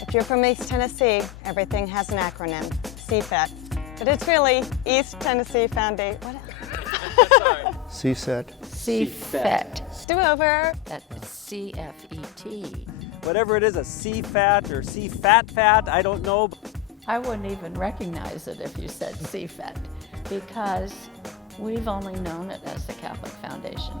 If you're from East Tennessee, everything has an acronym, CFET. But it's really East Tennessee Foundation. CSET. CFET. Do over. That's C-F-E-T. Whatever it is, a CFAT or CFAT, I don't know. I wouldn't even recognize it if you said CFET, because we've only known it as the Catholic Foundation.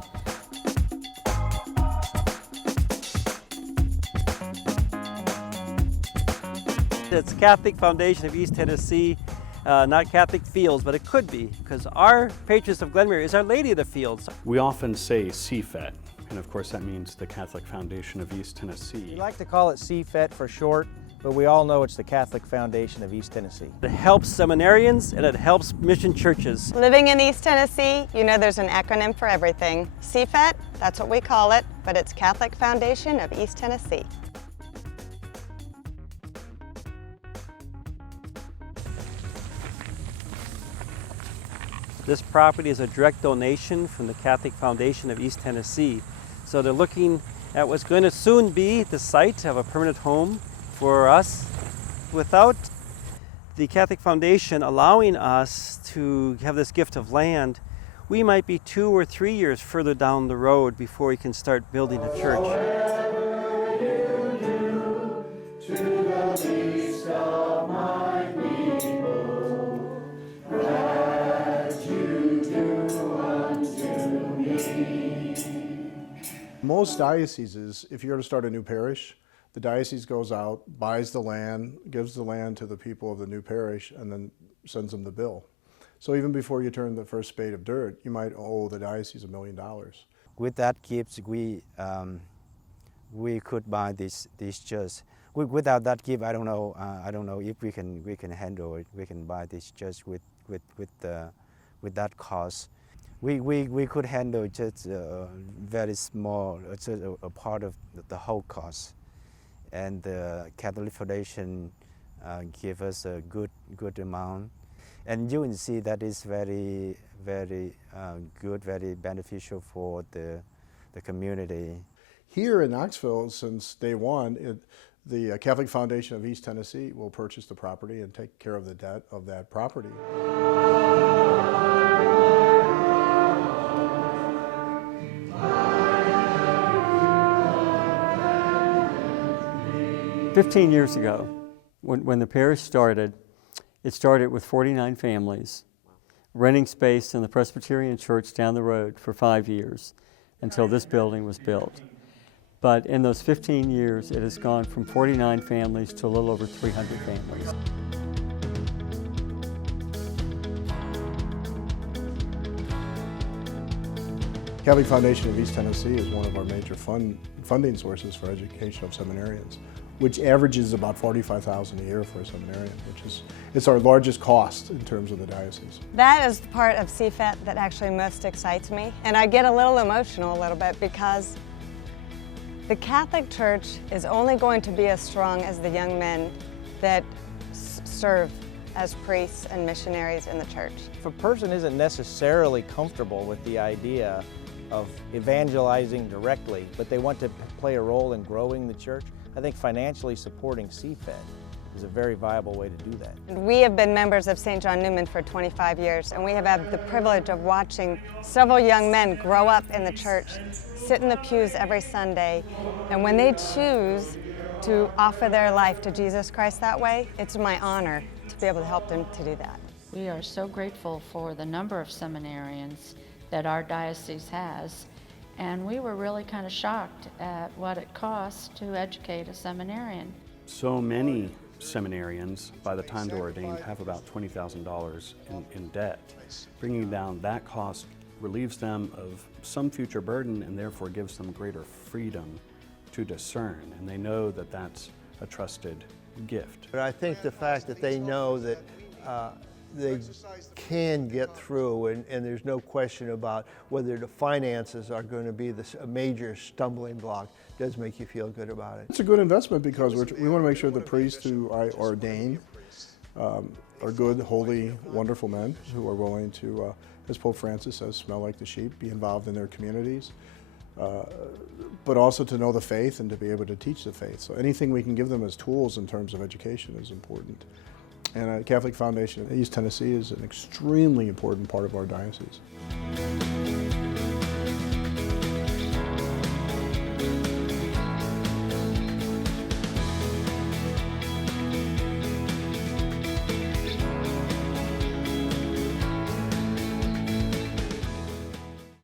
It's Catholic Foundation of East Tennessee, not Catholic Fields, but it could be, because our patroness of Glenmere is Our Lady of the Fields. We often say CFET, and of course that means the Catholic Foundation of East Tennessee. We like to call it CFET for short, but we all know it's the Catholic Foundation of East Tennessee. It helps seminarians and it helps mission churches. Living in East Tennessee, you know there's an acronym for everything. CFET, that's what we call it, but it's Catholic Foundation of East Tennessee. This property is a direct donation from the Catholic Foundation of East Tennessee. So they're looking at what's going to soon be the site of a permanent home for us. Without the Catholic Foundation allowing us to have this gift of land, we might be 2 or 3 years further down the road before we can start building a church. Most dioceses, if you're to start a new parish, the diocese goes out, buys the land, gives the land to the people of the new parish, and then sends them the bill. So even before you turn the first spade of dirt, you might owe the diocese $1 million. With that gift, we could buy this church. Without that gift, I don't know if we can handle it. We can buy this church with that cost. We could handle just very small, just a part of the whole cost. And the Catholic Foundation gave us a good amount. And you can see that is very good, very beneficial for the community. Here in Knoxville, since day one, the Catholic Foundation of East Tennessee will purchase the property and take care of the debt of that property. "15 years ago, when the parish started, it started with 49 families, renting space in the Presbyterian Church down the road for 5 years until this building was built. But in those 15 years, it has gone from 49 families to a little over 300 families. Catholic Foundation of East Tennessee is one of our major funding sources for education of seminarians, which averages about $45,000 a year for a seminarian, it's our largest cost in terms of the diocese. That is the part of CFET that actually most excites me. And I get a little emotional a little bit because the Catholic Church is only going to be as strong as the young men that serve as priests and missionaries in the church. If a person isn't necessarily comfortable with the idea of evangelizing directly, but they want to play a role in growing the church, I think financially supporting CFET is a very viable way to do that. We have been members of St. John Neumann for 25 years, and we have had the privilege of watching several young men grow up in the church, sit in the pews every Sunday, and when they choose to offer their life to Jesus Christ that way, it's my honor to be able to help them to do that. We are so grateful for the number of seminarians that our diocese has, and we were really kind of shocked at what it costs to educate a seminarian. So many seminarians, by the time they're ordained, have about $20,000 in debt. Bringing down that cost relieves them of some future burden and therefore gives them greater freedom to discern, and they know that that's a trusted gift. But I think the fact that they know that they can get through, and there's no question about whether the finances are going to be a major stumbling block, does make you feel good about it. It's a good investment because we want to make sure the priests who are ordained are good, holy, wonderful men who are willing to, as Pope Francis says, smell like the sheep, be involved in their communities, but also to know the faith and to be able to teach the faith. So anything we can give them as tools in terms of education is important. And Catholic Foundation of East Tennessee is an extremely important part of our diocese.